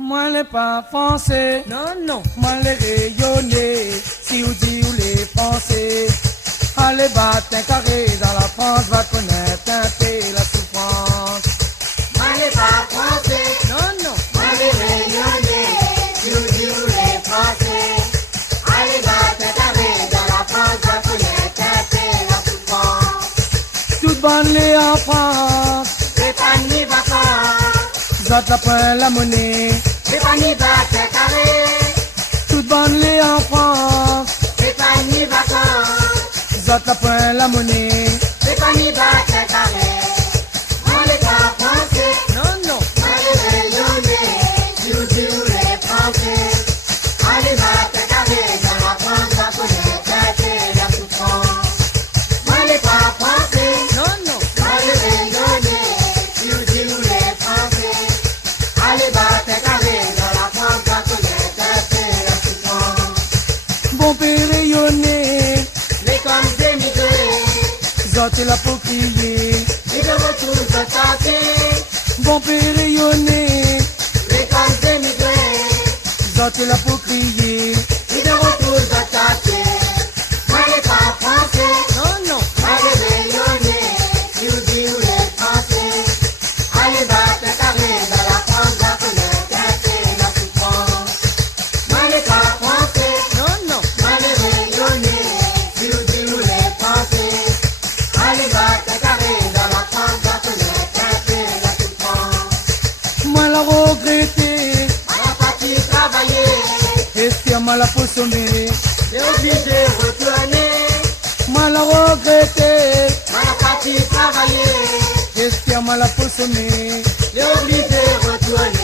Moi les pas français, Non, non. moi les rayonnés, si vous dites ou les français. Allez battre un carré dans la France, va connaître un peu la souffrance. Moi les pas français, Non, non. moi les rayonnés, si vous dites ou les français. Allez battre un carré dans la France, va connaître un peu la souffrance. Toute bonne les en France, C'est pas ni vacances, vous attrapez la monnaie. c'est pas ni battre un carré. Toute bonne les en France, C'est pas ni vacances, vous attrapez la monnaie. c'est pas ni battre un carré. Moi les pas français, Non, non. moi les rayonnés, si vous dites ou les français. Allez battre un carré dans la France, va connaître un peu la souffrance. Moi les pas français, Non, non. moi les rayonnés, si vous dites ou les français. Allez battre un carré dans la France, va connaître un peu la souffrance. Bon père rayonné, Les comme d'émigrés, vous êtes là pour crier. et de retour de santé. Bon père rayonné, Les comme d'émigrés, vous êtes là pour crier. et de retour de santé. Moi les pas français, Non, non. moi les rayonnés, si vous dites ou les français. Allez battre un carré dans la France, va connaître un peu la souffrance. Moi les pas français, Non, non. moi les rayonnés, si vous dites ou les français. Allez battre un carré dans la France, va connaître un peu la souffrance. Moi la regretter, La partie travailler, est-ce moi la pour sommer. c'est obligé de retourner. Moi la regretter, La partie travailler, est-ce moi la pour sommer. c'est obligé de retourner.